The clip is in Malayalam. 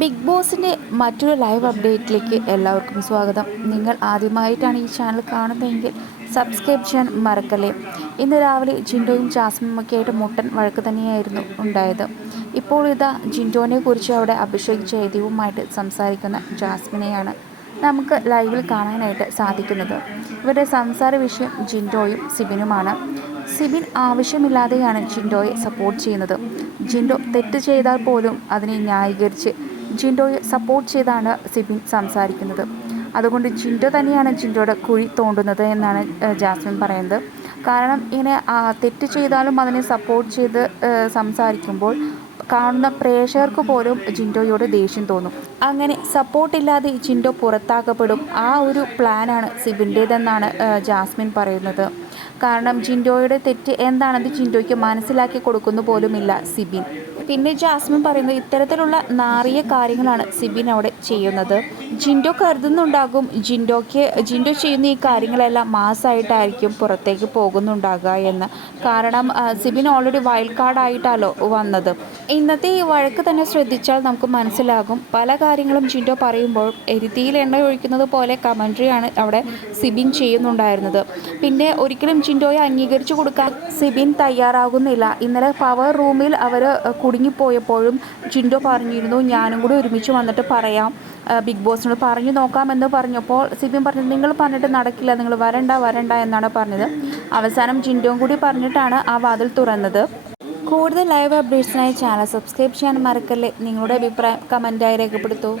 ബിഗ് ബോസിന്റെ മറ്റൊരു ലൈവ് അപ്ഡേറ്റിലേക്ക് എല്ലാവർക്കും സ്വാഗതം. നിങ്ങൾ ആദ്യമായിട്ടാണ് ഈ ചാനൽ കാണുന്നതെങ്കിൽ സബ്സ്ക്രൈബ് ചെയ്യാൻ മറക്കല്ലേ? ഇന്ന് രാവിലെ ജിൻഡോയും ജാസ്മിനും ഒക്കെ ആയിട്ട് മുട്ടൻ വഴക്ക് തന്നെയായിരുന്നു ഉണ്ടായത്. ഇപ്പോൾ ഇതാ ജിൻഡോനെ കുറിച്ച് അവിടെ അഭിഷേക് ജയദീവുമായിട്ട് സംസാരിക്കുന്ന ജാസ്മിനെയാണ് നമുക്ക് ലൈവിൽ കാണാനായിട്ട് സാധിക്കുന്നത്. ഇവരുടെ സംസാര വിഷയം ജിൻഡോയും സിബിനുമാണ്. സിബിൻ ആവശ്യമില്ലാതെയാണ് ജിൻഡോയെ സപ്പോർട്ട് ചെയ്യുന്നത്. ജിൻഡോ തെറ്റ് ചെയ്താൽ പോലും അതിനെ ന്യായീകരിച്ച് ജിൻഡോയെ സപ്പോർട്ട് ചെയ്താണ് സിബിൻ സംസാരിക്കുന്നത്. അതുകൊണ്ട് ജിൻഡോ തന്നെയാണ് ജിൻഡോയുടെ കുഴി തോണ്ടുന്നത് എന്നാണ് ജാസ്മിൻ പറയുന്നത്. കാരണം ഇങ്ങനെ തെറ്റ് ചെയ്താലും അതിനെ സപ്പോർട്ട് ചെയ്ത് സംസാരിക്കുമ്പോൾ കാണുന്ന പ്രേക്ഷകർക്ക് പോലും ജിൻഡോയോട് ദേഷ്യം തോന്നും. അങ്ങനെ സപ്പോർട്ടില്ലാതെ ജിൻഡോ പുറത്താക്കപ്പെടും. ആ ഒരു പ്ലാനാണ് സിബിന്റേതെന്നാണ് ജാസ്മിൻ പറയുന്നത്. കാരണം ജിൻഡോയുടെ തെറ്റ് എന്താണെന്ന് ജിൻഡോയ്ക്ക് മനസ്സിലാക്കി കൊടുക്കുന്നു പോലുമില്ല സിബിൻ. പിന്നെ ജാസ്മിൻ പറയുന്നത് ഇത്തരത്തിലുള്ള നാറിയ കാര്യങ്ങളാണ് സിബിൻ അവിടെ ചെയ്യുന്നത്. ജിൻഡോ കരുതുന്നുണ്ടാകും. ജിൻഡോയ്ക്ക് ജിൻഡോ ചെയ്യുന്ന ഈ കാര്യങ്ങളെല്ലാം മാസമായിട്ടായിരിക്കും പുറത്തേക്ക് പോകുന്നുണ്ടാകുക എന്ന്. കാരണം സിബിൻ ഓൾറെഡി വൈൽഡ് കാർഡായിട്ടാണല്ലോ വന്നത്. ഇന്നത്തെ ഈ വഴക്ക് തന്നെ ശ്രദ്ധിച്ചാൽ നമുക്ക് മനസ്സിലാകും. പല കാര്യങ്ങളും ജിൻഡോ പറയുമ്പോൾ എരുതിയിൽ എണ്ണ ഒഴിക്കുന്നത് പോലെ കമൻട്രിയാണ് അവിടെ സിബിൻ ചെയ്യുന്നുണ്ടായിരുന്നത്. പിന്നെ ഒരിക്കലും ജിൻഡോയെ അംഗീകരിച്ചു കൊടുക്കാൻ സിബിൻ തയ്യാറാകുന്നില്ല. ഇന്നലെ പവർ റൂമിൽ അവർ കുടുങ്ങിപ്പോയപ്പോഴും ജിൻഡോ പറഞ്ഞിരുന്നു ഞാനും കൂടി ഒരുമിച്ച് വന്നിട്ട് പറയാം. ബിഗ് ബോസിനോട് പറഞ്ഞു നോക്കാമെന്ന് പറഞ്ഞപ്പോൾ സിബിൻ പറഞ്ഞു നിങ്ങൾ പറഞ്ഞിട്ട് നടക്കില്ല നിങ്ങൾ വരണ്ട വരണ്ട എന്നാണ് പറഞ്ഞത്. അവസാനം ജിൻഡോയും കൂടി പറഞ്ഞിട്ടാണ് ആ വാതിൽ തുറന്നത്. കൂടുതൽ ലൈവ് അപ്ഡേറ്റ്സിനായി ചാനൽ സബ്സ്ക്രൈബ് ചെയ്യാൻ മറക്കല്ലേ? നിങ്ങളുടെ അഭിപ്രായം കമന്റായി രേഖപ്പെടുത്തൂ.